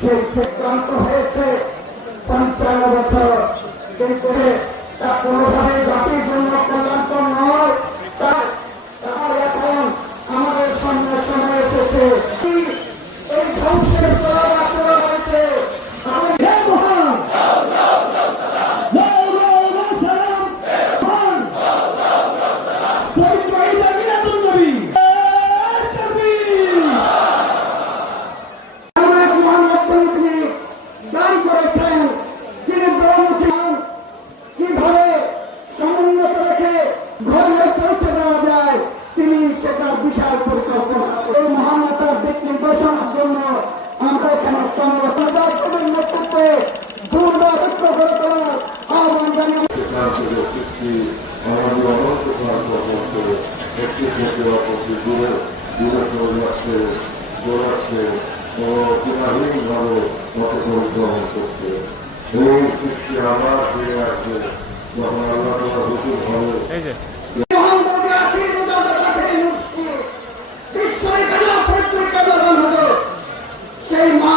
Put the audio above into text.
সে সিদ্ধান্ত হয়েছে ৫৫ বছর, কিন্তু তা কোনোভাবে জাতির জন্য কল্যাণকর নয়। তার এখন আমাদের সামনে সময় এসেছে এই ধ্বংসের বাড়িতে কিভাবে সমুন্নত রেখে ঘরে পৌঁছে দেওয়া যায়, তিনি সেটার বিশাল পরিকল্পনা। এই মহানতার দিক নির্দেশনার জন্য আমরা এখানে সংগঠনের নেতৃত্বে দুর্নীতি করে তোলার আহ্বান জানিয়ে সেই মা